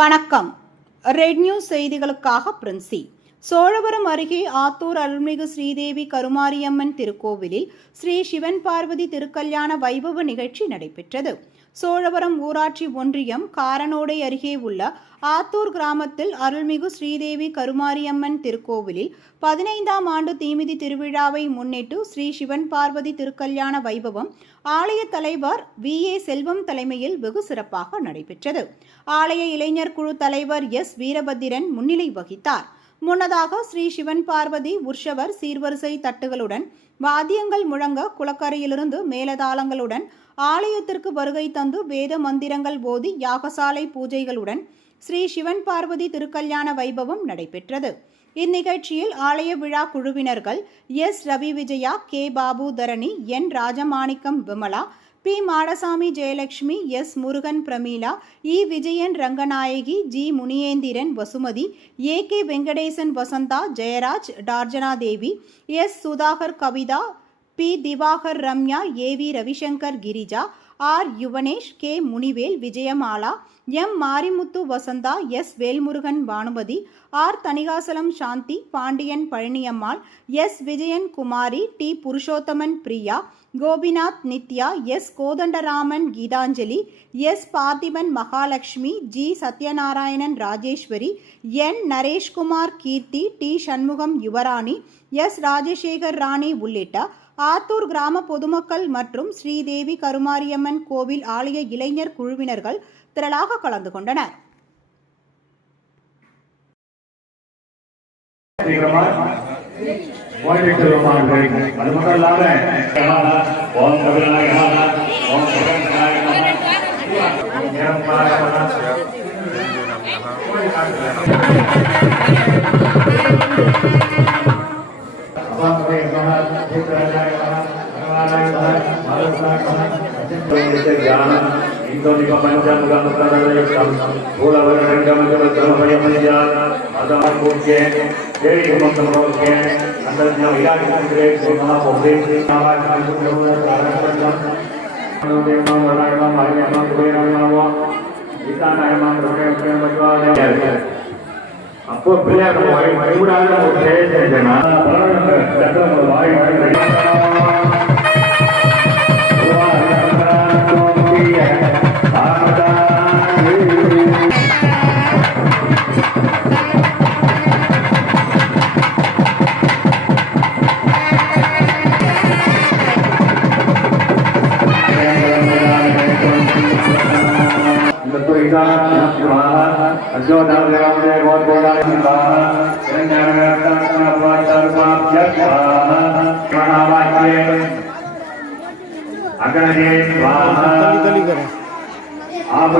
வணக்கம். Red news செய்திகளுக்காக பிரின்சி. சோழவரம் அருகே ஆத்தூர் அருள்மிகு ஸ்ரீதேவி கருமாரியம்மன் திருக்கோவிலில் ஸ்ரீ சிவன் பார்வதி திருக்கல்யாண வைபவ நிகழ்ச்சி நடைபெற்றது. சோழவரம் ஊராட்சி ஒன்றியம் காரனோடை அருகே உள்ள ஆத்தூர் கிராமத்தில் அருள்மிகு ஸ்ரீதேவி கருமாரியம்மன் திருக்கோவிலில் 15ஆம் ஆண்டு தீமிதி திருவிழாவை முன்னிட்டு ஸ்ரீ சிவன் பார்வதி திருக்கல்யாண வைபவம் ஆலய தலைவர் VA செல்வம் தலைமையில் வெகு சிறப்பாக நடைபெற்றது. ஆலய இளைஞர் குழு தலைவர் S வீரபத்திரன் முன்னிலை வகித்தார். முன்னதாக ஸ்ரீ சிவன் பார்வதி உற்சவர் சீர்வரிசை தட்டுகளுடன் வாத்தியங்கள் முழங்க குளக்கரையிலிருந்து மேலதாளங்களுடன் ஆலயத்திற்கு வருகை தந்து வேத மந்திரங்கள் ஓதி யாகசாலை பூஜைகளுடன் ஸ்ரீ சிவன் பார்வதி திருக்கல்யாண வைபவம் நடைபெற்றது. இந்நிகழ்ச்சியில் ஆலய விழா குழுவினர்கள் S ரவி விஜயா, K பாபு தரணி, N Rajamanickam Vimala, P Madasamy Jayalakshmi, S Murugan Pramila, E Vijayan Ranganayaki, G முனியேந்திரன் Vasumathi, AK Venkatesan Vasantha, Jayaraj டார்ஜனா தேவி, S Sudhakar Kavitha, P Diwakar Ramya, AV Ravishankar Girija, R Yuvanesh, K Munivel Vijayamala, M Marimuthu Vasantha, S Velmurugan Bhanumathi, R Thanikasalam சாந்தி, பாண்டியன் பழனியம்மாள், S விஜயன் குமாரி, T Purushothaman Priya, Gopinath Nithya, S Kothandaraman Gitanjali, S Parthiban Mahalakshmi, G Sathyanarayanan Rajeswari, N Naresh Kumar கீர்த்தி, T சண்முகம் யுவராணி, S ராஜசேகர் ராணி உள்ளிட்ட ஆத்தூர் கிராம பொதுமக்கள் மற்றும் ஸ்ரீதேவி கருமாரியம்மன் கோவில் ஆலய இளைஞர் குழுவினர்கள் திரளாக கலந்து கொண்டனர். அப்போ பிள்ளையார் கைவிடாத ஒரு செயல் செஞ்சனா आप